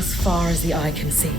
as far as the eye can see.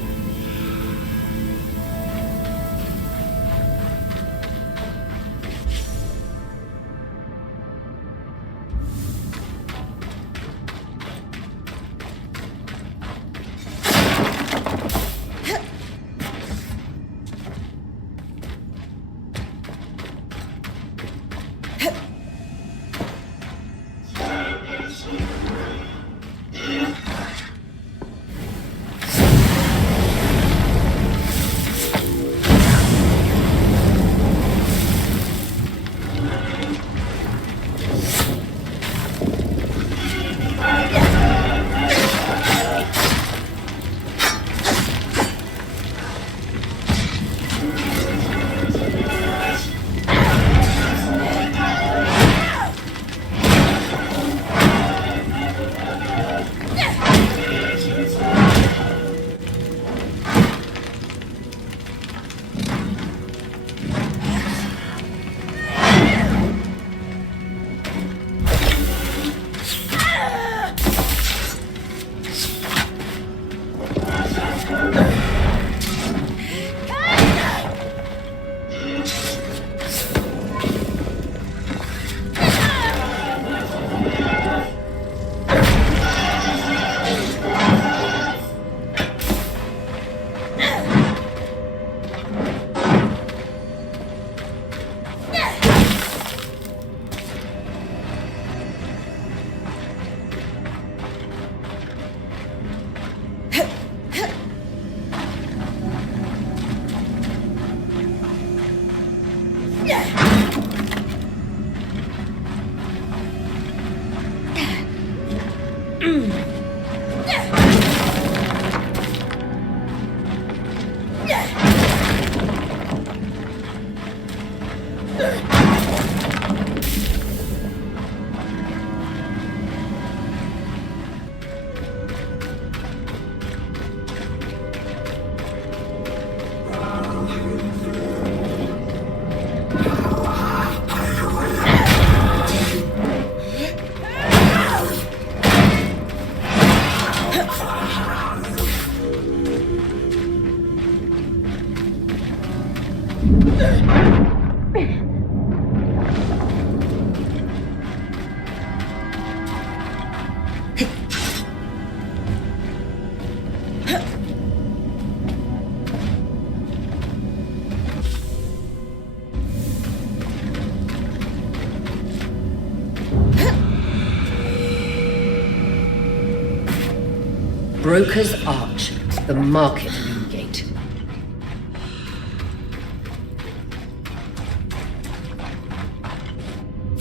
Broker's Arch, the Market Gate.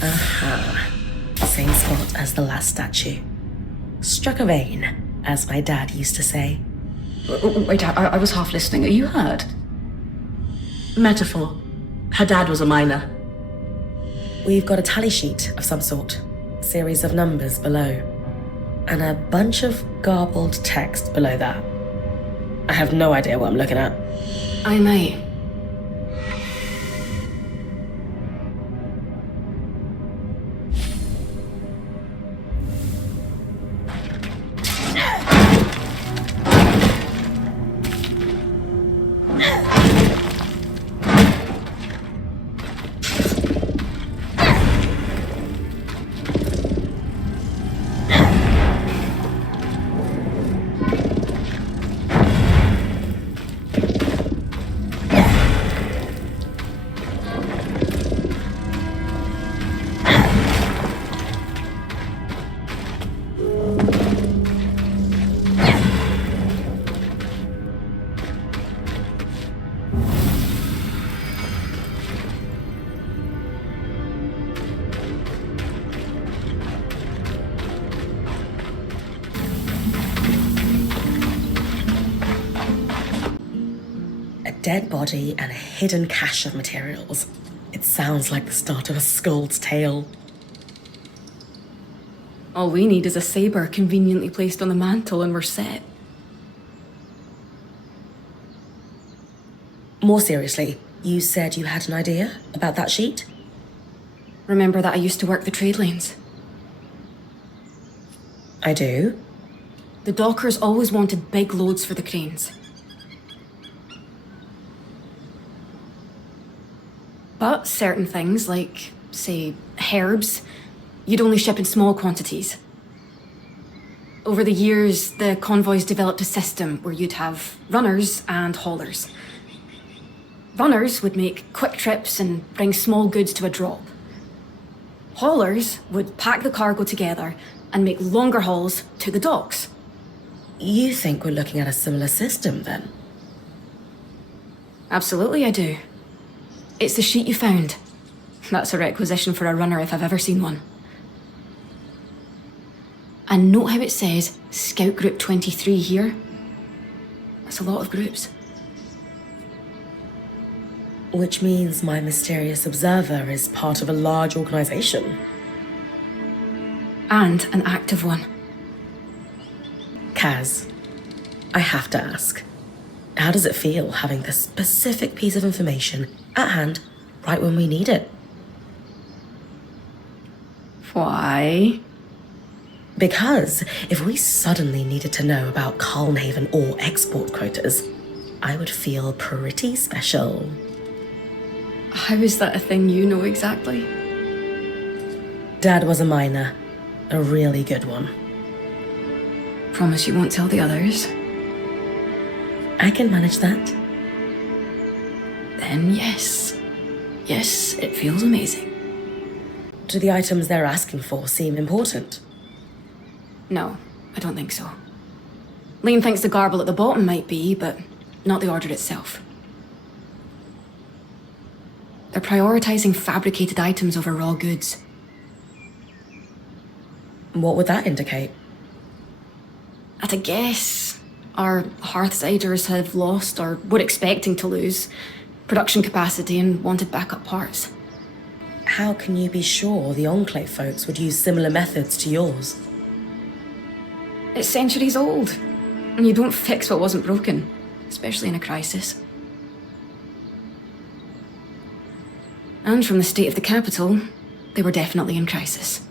Aha. Same spot as the last statue. Struck a vein, as my dad used to say. Wait, I was half listening. Are you hurt? Metaphor. Her dad was a miner. We've got a tally sheet of some sort. Series of numbers below. And a bunch of garbled text below that. I have no idea what I'm looking at. I might. Dead body and a hidden cache of materials. It sounds like the start of a Skull's tale. All we need is a saber conveniently placed on the mantle and we're set. More seriously, you said you had an idea about that sheet? Remember that I used to work the trade lanes? I do. The dockers always wanted big loads for the cranes. But certain things, like, say, herbs, you'd only ship in small quantities. Over the years, the convoys developed a system where you'd have runners and haulers. Runners would make quick trips and bring small goods to a drop. Haulers would pack the cargo together and make longer hauls to the docks. You think we're looking at a similar system, then? Absolutely, I do. It's the sheet you found. That's a requisition for a runner if I've ever seen one. And note how it says Scout Group 23 here. That's a lot of groups. Which means my mysterious observer is part of a large organization. And an active one. Kaz, I have to ask, how does it feel having this specific piece of information at hand right when we need it? Why? Because if we suddenly needed to know about Calnhaven ore export quotas, I would feel pretty special. How is that a thing you know exactly? Dad was a miner, a really good one. Promise you won't tell the others? I can manage that. Then yes. Yes, it feels amazing. Do the items they're asking for seem important? No, I don't think so. Lane thinks the garble at the bottom might be, but not the order itself. They're prioritizing fabricated items over raw goods. What would that indicate? At a guess, our Hearthsiders have lost, or were expecting to lose, production capacity and wanted backup parts. How can you be sure the Enclave folks would use similar methods to yours? It's centuries old, and you don't fix what wasn't broken, especially in a crisis. And from the state of the capital, they were definitely in crisis.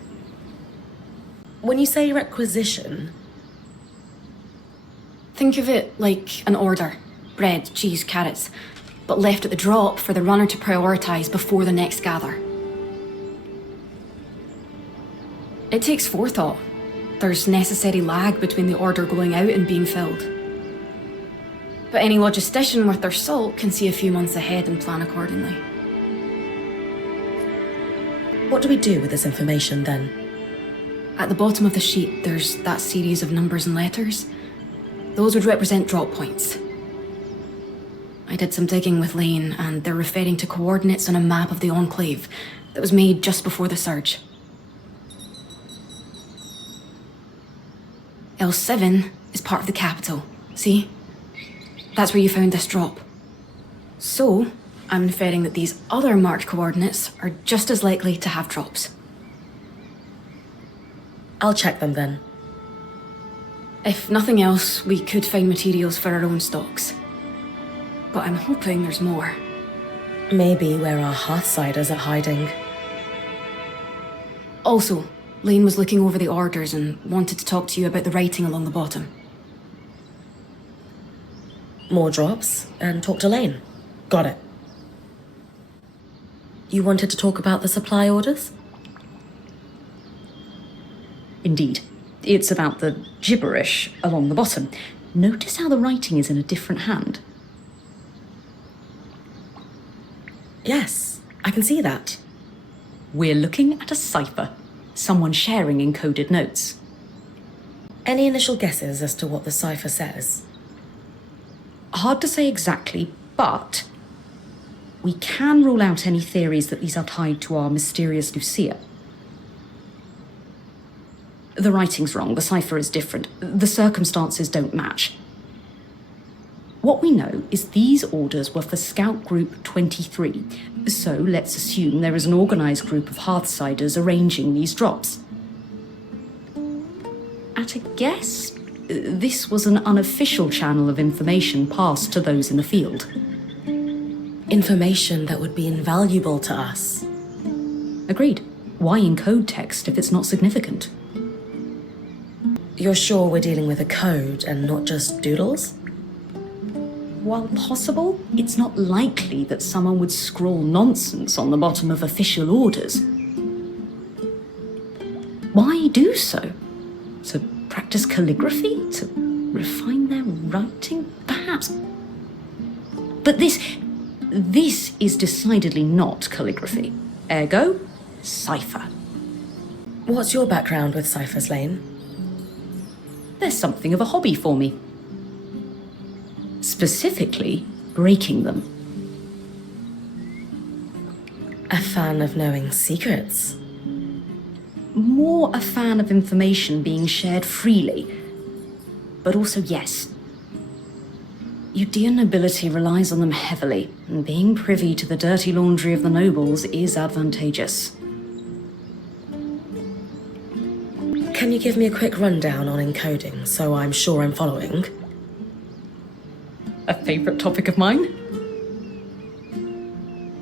When you say requisition, Think of it like an order. Bread, cheese, carrots. But left at the drop for the runner to prioritise before the next gather. It takes forethought. There's necessary lag between the order going out and being filled. But any logistician worth their salt can see a few months ahead and plan accordingly. what do we do with this information then? At the bottom of the sheet, there's that series of numbers and letters. Those would represent drop points. I did some digging with Lane, and they're referring to coordinates on a map of the Enclave that was made just before the surge. L7 is part of the capital, see? That's where you found this drop. So, I'm inferring that these other marked coordinates are just as likely to have drops. I'll check them then. If nothing else, we could find materials for our own stocks. But I'm hoping there's more. Maybe where our Hearthsiders are hiding. Also, Lane was looking over the orders and wanted to talk to you about the writing along the bottom. More drops, and talk to Lane. Got it. You wanted to talk about the supply orders? Indeed. It's about the gibberish along the bottom. Notice how the writing is in a different hand. Yes, I can see that. We're looking at a cipher. Someone sharing encoded notes. Any initial guesses as to what the cipher says? Hard to say exactly, but we can rule out any theories that these are tied to our mysterious Lucia. The writing's wrong, the cipher is different, the circumstances don't match. What we know is these orders were for Scout Group 23, so let's assume there is an organised group of Hearthsiders arranging these drops. At a guess, this was an unofficial channel of information passed to those in the field. Information that would be invaluable to us. Agreed. Why encode text if it's not significant? You're sure we're dealing with a code and not just doodles? While possible, it's not likely that someone would scrawl nonsense on the bottom of official orders. Why do so? To practice calligraphy? To refine their writing? Perhaps. But this is decidedly not calligraphy. Ergo, cipher. What's your background with ciphers, Lane? There's something of a hobby for me. Specifically, breaking them. A fan of knowing secrets? More a fan of information being shared freely. But also, yes. Udean nobility relies on them heavily, and being privy to the dirty laundry of the nobles is advantageous. Can you give me a quick rundown on encoding, so I'm sure I'm following? A favourite topic of mine?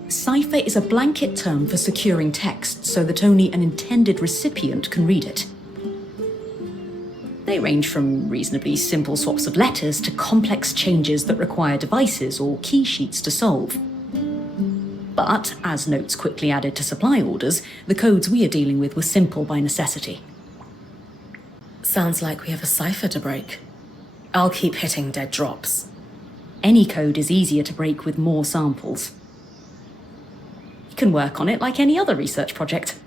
Cipher is a blanket term for securing text so that only an intended recipient can read it. They range from reasonably simple swaps of letters to complex changes that require devices or key sheets to solve. But, as notes quickly added to supply orders, the codes we are dealing with were simple by necessity. Sounds like we have a cipher to break. I'll keep hitting dead drops. Any code is easier to break with more samples. You can work on it like any other research project.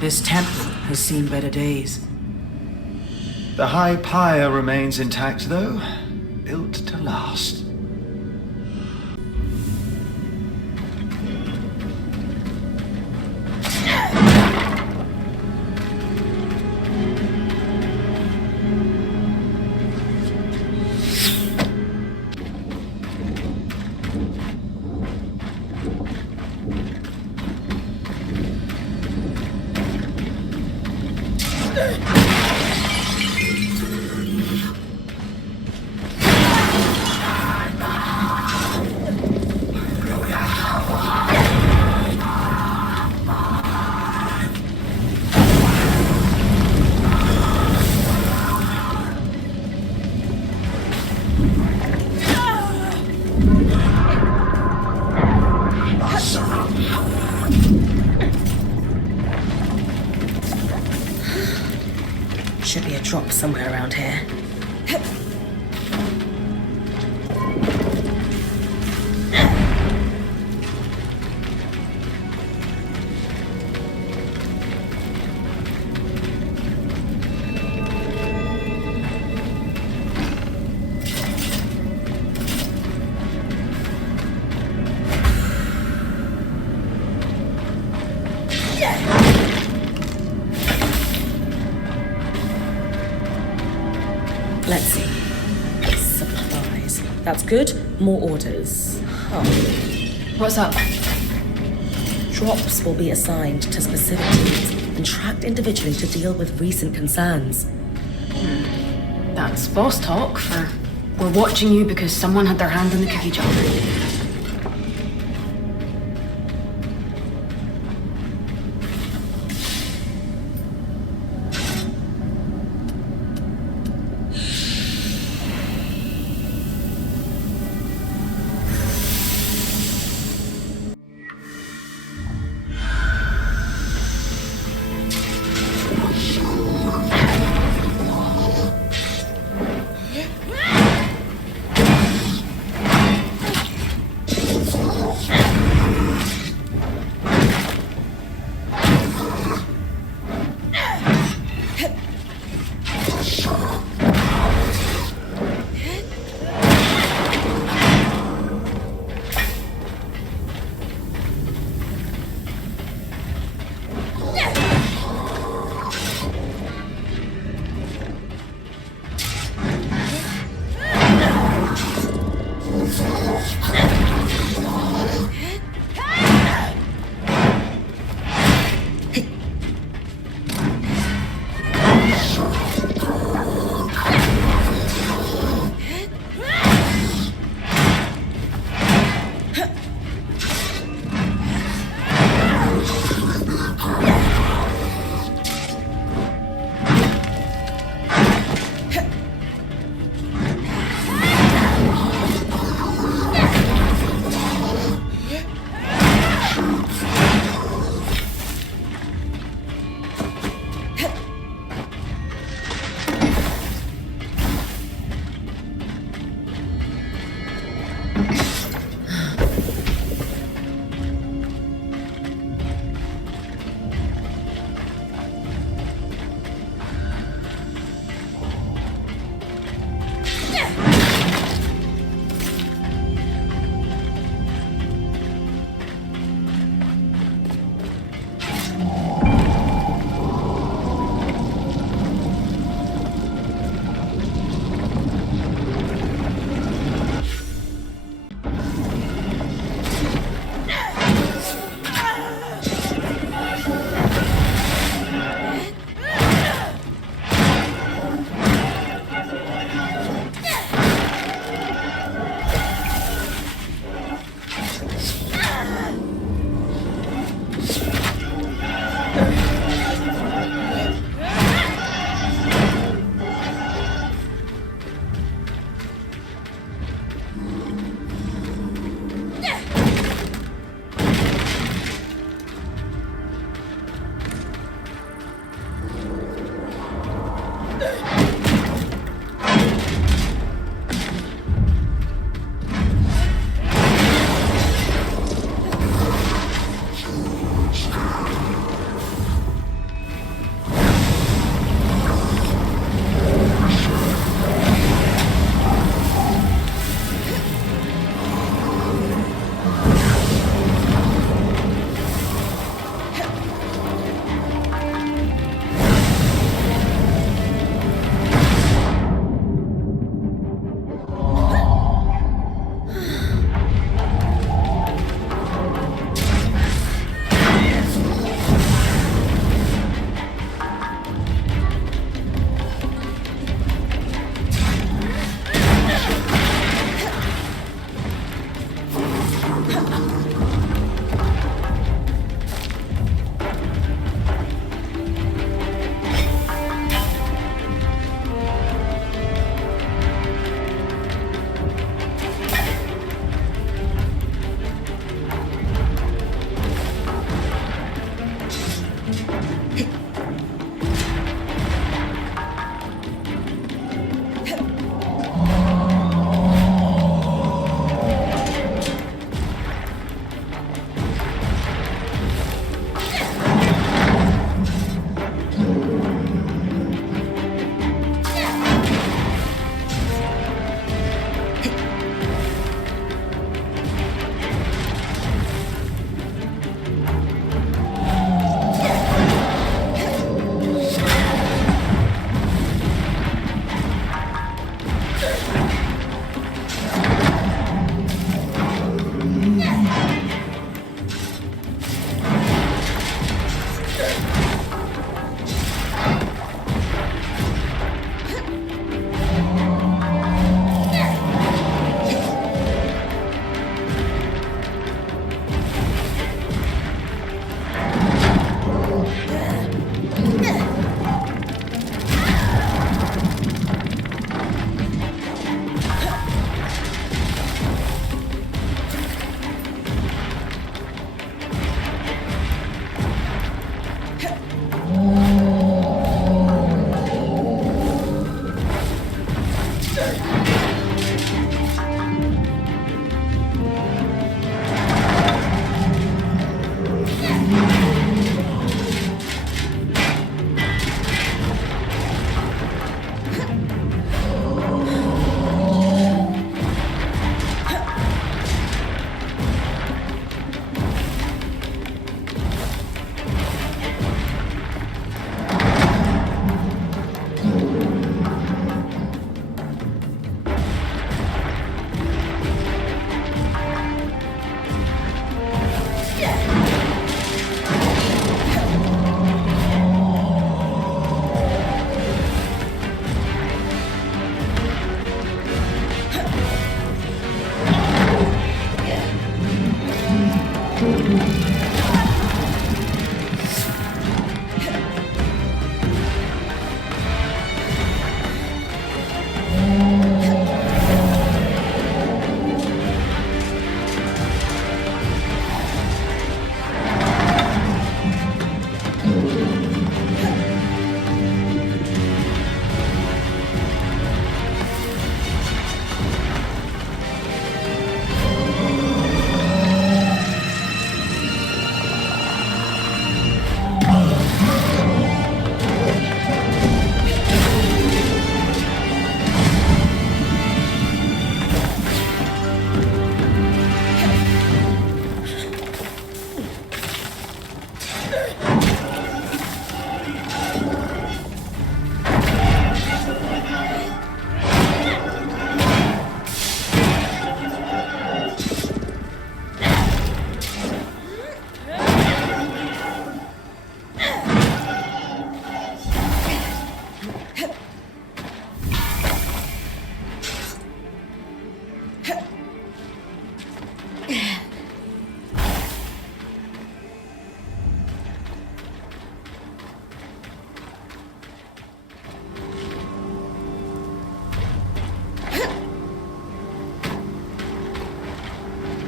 This temple has seen better days. The high pyre remains intact, though. Built to last. Should be a drop somewhere around here. Let's see. Supplies. That's good. More orders. Oh. What's up? Drops will be assigned to specific teams and tracked individually to deal with recent concerns. That's boss talk for we're watching you because someone had their hand in the cookie jar.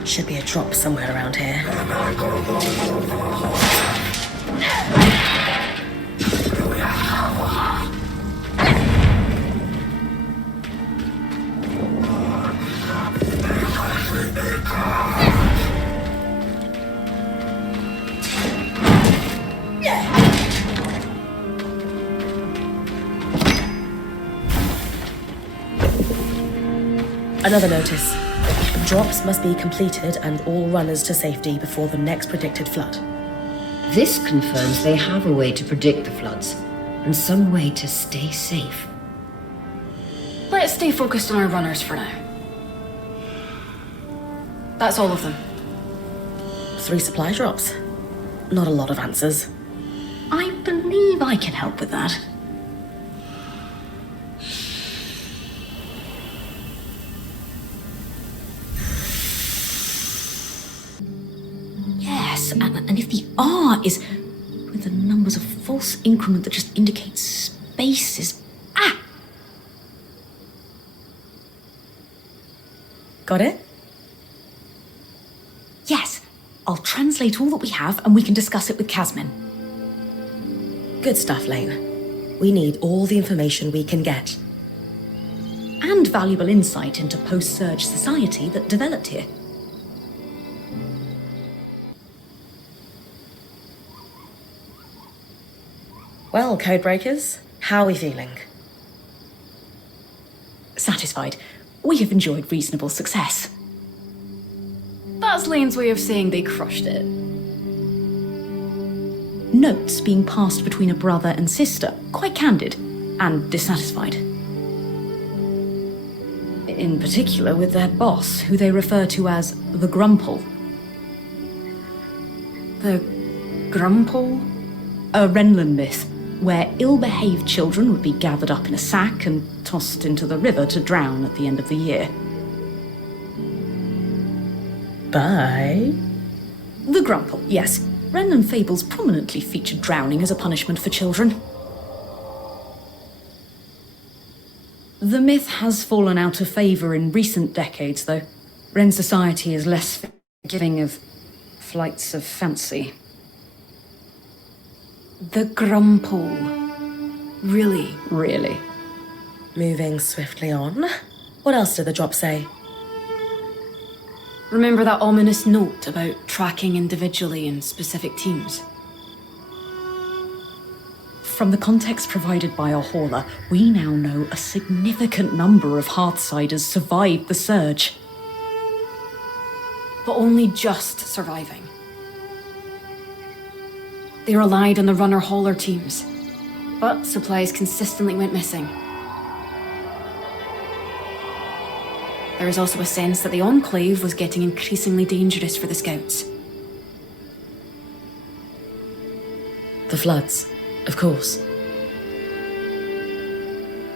Should be a drop somewhere around here. Another notice. Drops must be completed and all runners to safety before the next predicted flood. This confirms they have a way to predict the floods, and some way to stay safe. Let's stay focused on our runners for now. That's all of them. 3 supply drops. Not a lot of answers. I believe I can help with that. Yes, and if the R is with the numbers of false increment that just indicates spaces. Ah! Got it? Yes, I'll translate all that we have and we can discuss it with Casmin. Good stuff, Lane. We need all the information we can get. And valuable insight into post-surge society that developed here. Well, Codebreakers, how are we feeling? Satisfied. We have enjoyed reasonable success. That's Lane's way of saying they crushed it. Notes being passed between a brother and sister, quite candid and dissatisfied. In particular with their boss, who they refer to as the Grumple. The Grumple? A Renland myth, where ill-behaved children would be gathered up in a sack and tossed into the river to drown at the end of the year. Bye. The Grumple, yes. Renland fables prominently featured drowning as a punishment for children. The myth has fallen out of favour in recent decades, though. Ren society is less forgiving of flights of fancy. The Grumple. Really? Really. Moving swiftly on. What else did the drop say? Remember that ominous note about tracking individually in specific teams? From the context provided by our hauler, we now know a significant number of Hearthsiders survived the surge. But only just surviving. They relied on the runner-hauler teams, but supplies consistently went missing. There is also a sense that the Enclave was getting increasingly dangerous for the Scouts. The floods, of course.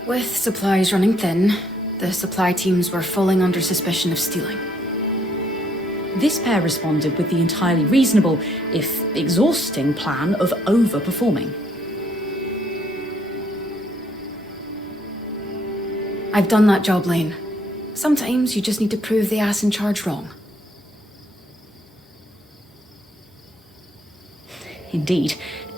With supplies running thin, the supply teams were falling under suspicion of stealing. This pair responded with the entirely reasonable, if exhausting, plan of overperforming. I've done that job, Lane. Sometimes you just need to prove the ass in charge wrong. Indeed.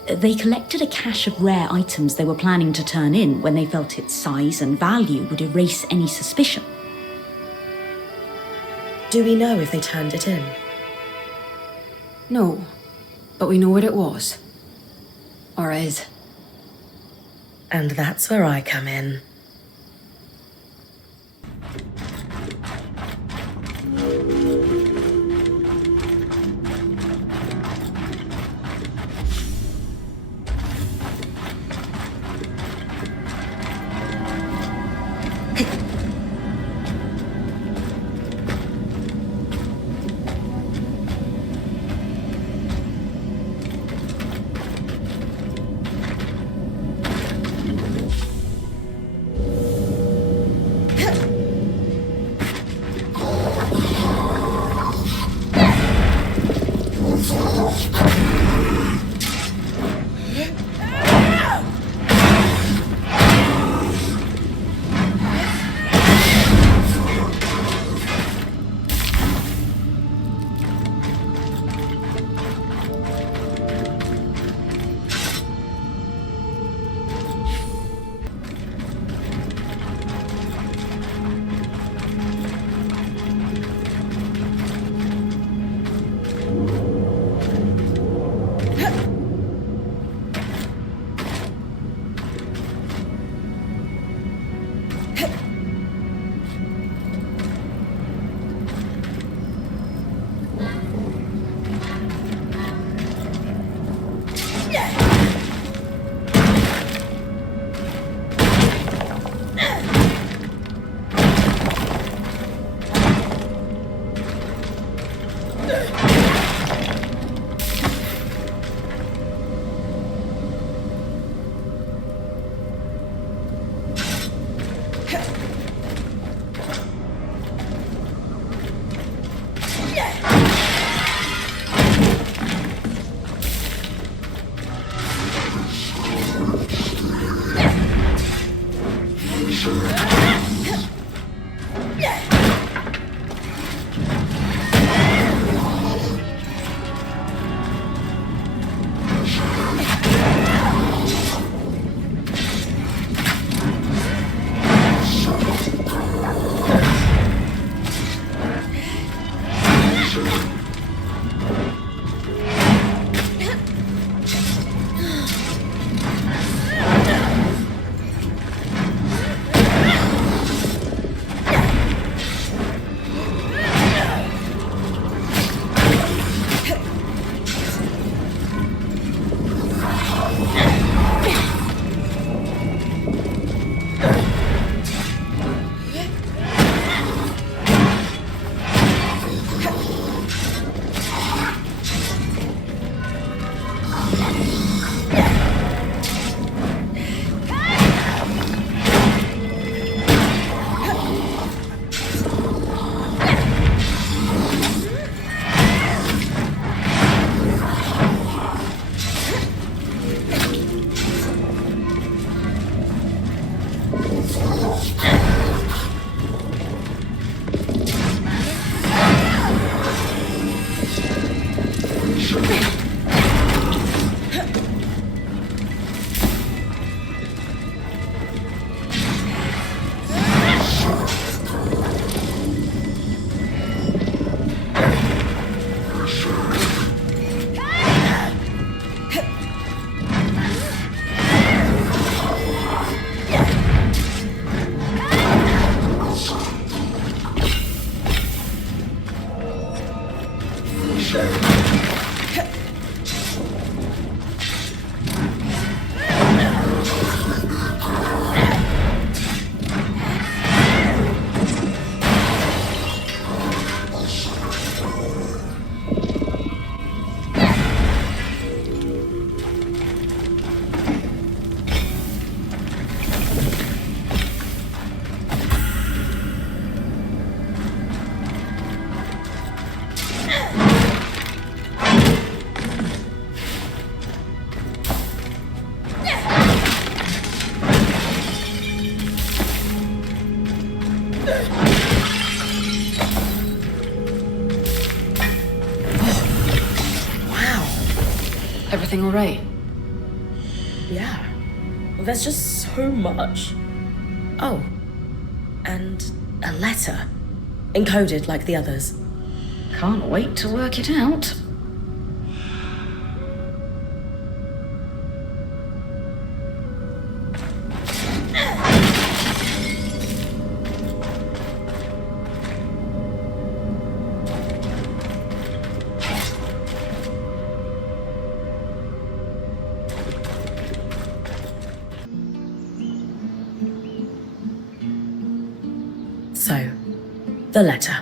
They collected a cache of rare items they were planning to turn in when they felt its size and value would erase any suspicion. Do we know if they turned it in? No, but we know what it was. Or is. And that's where I come in. Everything all right? Yeah. There's just so much. Oh. And a letter. Encoded like the others. Can't wait to work it out. So, the letter.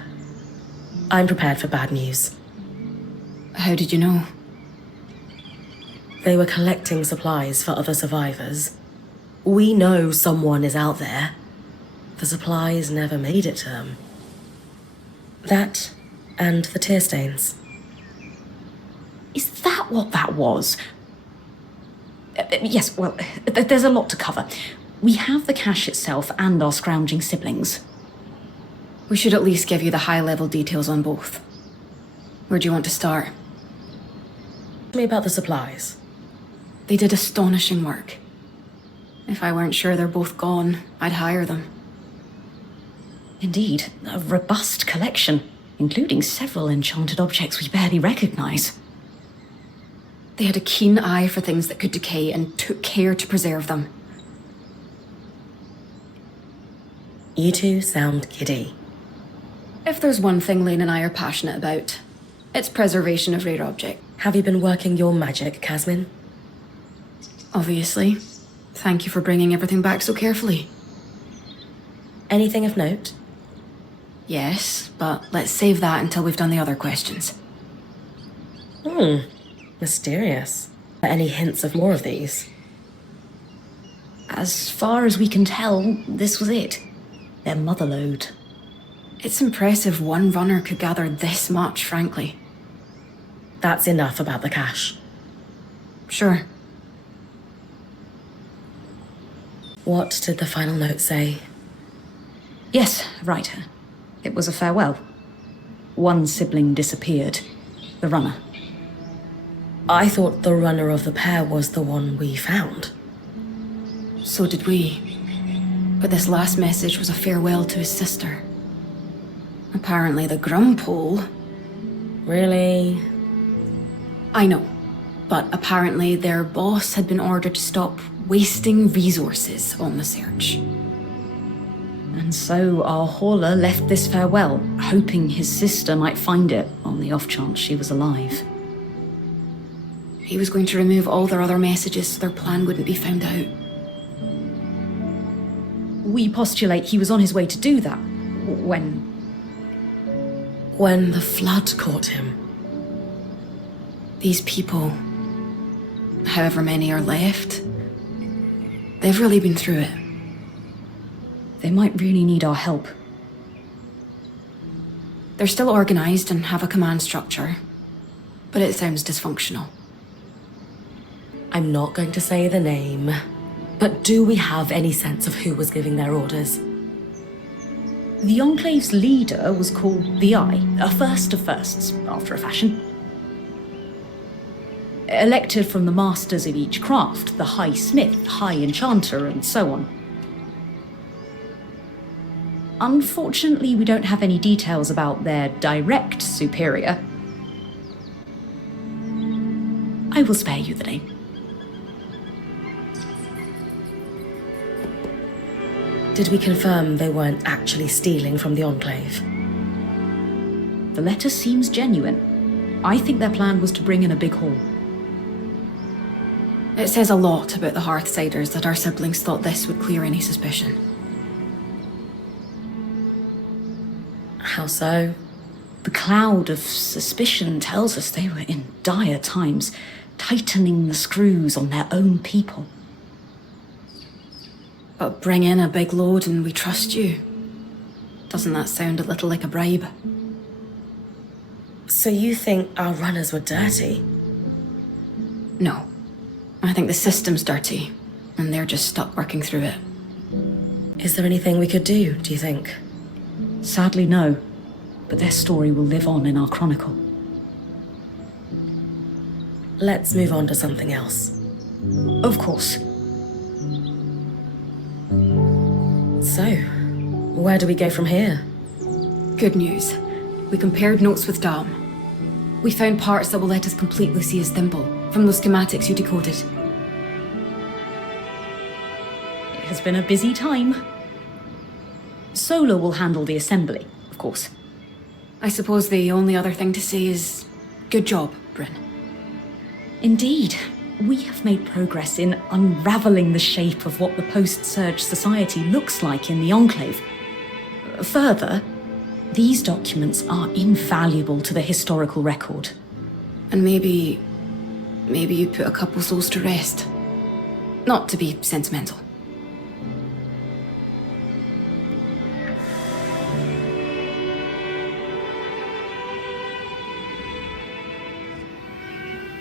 I'm prepared for bad news. How did you know? They were collecting supplies for other survivors. We know someone is out there. The supplies never made it to them. That and the tear stains. Is that what that was? Yes, well, there's a lot to cover. We have the cache itself and our scrounging siblings. We should at least give you the high-level details on both. Where do you want to start? Tell me about the supplies. They did astonishing work. If I weren't sure they're both gone, I'd hire them. Indeed, a robust collection, including several enchanted objects we barely recognize. They had a keen eye for things that could decay and took care to preserve them. You two sound giddy. If there's one thing Lane and I are passionate about, it's preservation of rare objects. Have you been working your magic, Casmin? Obviously. Thank you for bringing everything back so carefully. Anything of note? Yes, but let's save that until we've done the other questions. Mysterious. Any hints of more of these? As far as we can tell, this was it. Their motherlode. It's impressive one runner could gather this much, frankly. That's enough about the cache. Sure. What did the final note say? Yes, right. It was a farewell. One sibling disappeared. The runner. I thought the runner of the pair was the one we found. So did we. But this last message was a farewell to his sister. Apparently the Grumpole... Really? I know. But apparently their boss had been ordered to stop wasting resources on the search. And so our hauler left this farewell, hoping his sister might find it on the off chance she was alive. He was going to remove all their other messages so their plan wouldn't be found out. We postulate he was on his way to do that when When the flood caught him. These people, however many are left, they've really been through it. they might really need our help. They're still organized and have a command structure, but it sounds dysfunctional. I'm not going to say the name, but do we have any sense of who was giving their orders? The Enclave's leader was called the Eye, a first of firsts, after a fashion. Elected from the masters of each craft, the High Smith, High Enchanter, and so on. Unfortunately, we don't have any details about their direct superior. I will spare you the name. Did we confirm they weren't actually stealing from the Enclave? The letter seems genuine. I think their plan was to bring in a big haul. It says a lot about the Hearthsiders that our siblings thought this would clear any suspicion. How so? The cloud of suspicion tells us they were in dire times, tightening the screws on their own people. But bring in a big load and we trust you. Doesn't that sound a little like a bribe? So you think our runners were dirty? No. I think the system's dirty, and they're just stuck working through it. Is there anything we could do you think? Sadly, no. But their story will live on in our chronicle. Let's move on to something else. Of course. So, where do we go from here? Good news. We compared notes with Dom. We found parts that will let us complete Lucia's thimble from those schematics you decoded. It has been a busy time. Solar will handle the assembly, of course. I suppose the only other thing to say is good job, Bryn. Indeed, we have made progress in unravelling the shape of what the post-surge society looks like in the Enclave. Further, these documents are invaluable to the historical record. And maybe you put a couple souls to rest. Not to be sentimental.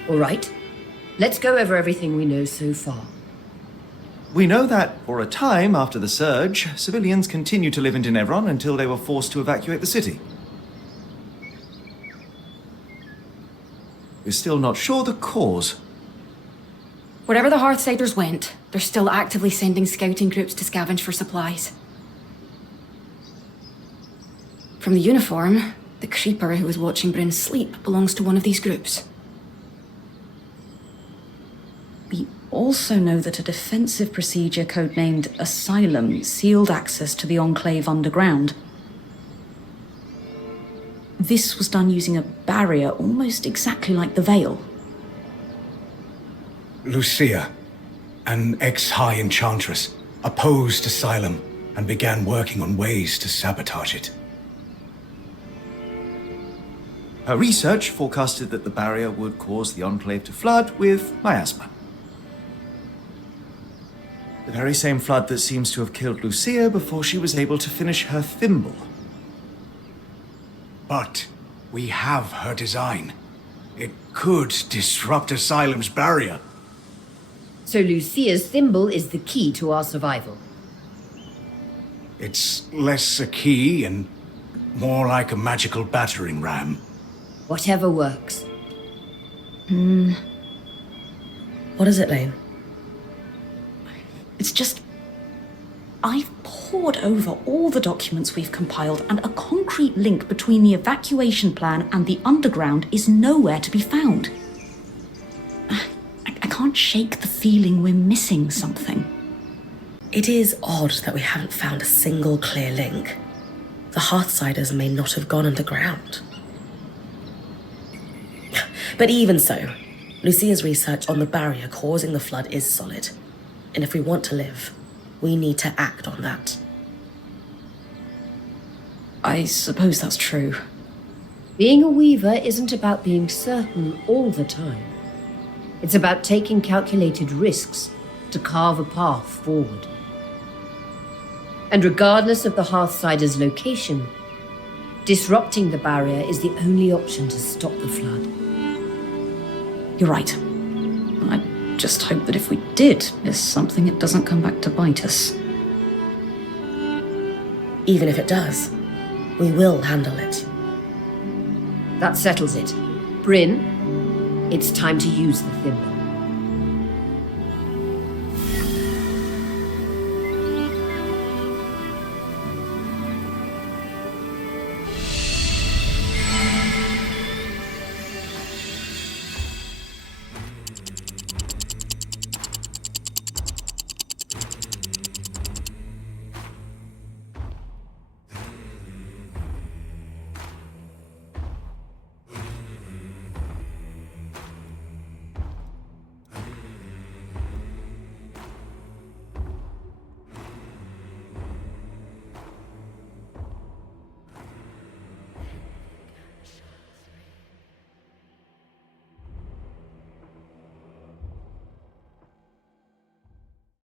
All right. Let's go over everything we know so far. We know that, for a time after the surge, civilians continued to live in Denevron until they were forced to evacuate the city. We're still not sure the cause. Wherever the Hearthsiders went, they're still actively sending scouting groups to scavenge for supplies. From the uniform, the creeper who was watching Bryn sleep belongs to one of these groups. We also know that a defensive procedure codenamed Asylum sealed access to the Enclave underground. This was done using a barrier almost exactly like the Veil. Lucia, an ex-high enchantress, opposed Asylum and began working on ways to sabotage it. Her research forecasted that the barrier would cause the Enclave to flood with miasma. The very same flood that seems to have killed Lucia before she was able to finish her thimble. But we have her design. It could disrupt Asylum's barrier. So Lucia's thimble is the key to our survival. It's less a key and more like a magical battering ram. Whatever works. What is it, Lane? It's just... I've pored over all the documents we've compiled, and a concrete link between the evacuation plan and the underground is nowhere to be found. I can't shake the feeling we're missing something. It is odd that we haven't found a single clear link. The Hearthsiders may not have gone underground. But even so, Lucia's research on the barrier causing the flood is solid. And if we want to live, we need to act on that. I suppose that's true. Being a weaver isn't about being certain all the time. It's about taking calculated risks to carve a path forward. And regardless of the Hearthsiders' location, disrupting the barrier is the only option to stop the flood. You're right. I just hope that if we did miss something, it doesn't come back to bite us. Even if it does, we will handle it. That settles it. Bryn, it's time to use the thimble.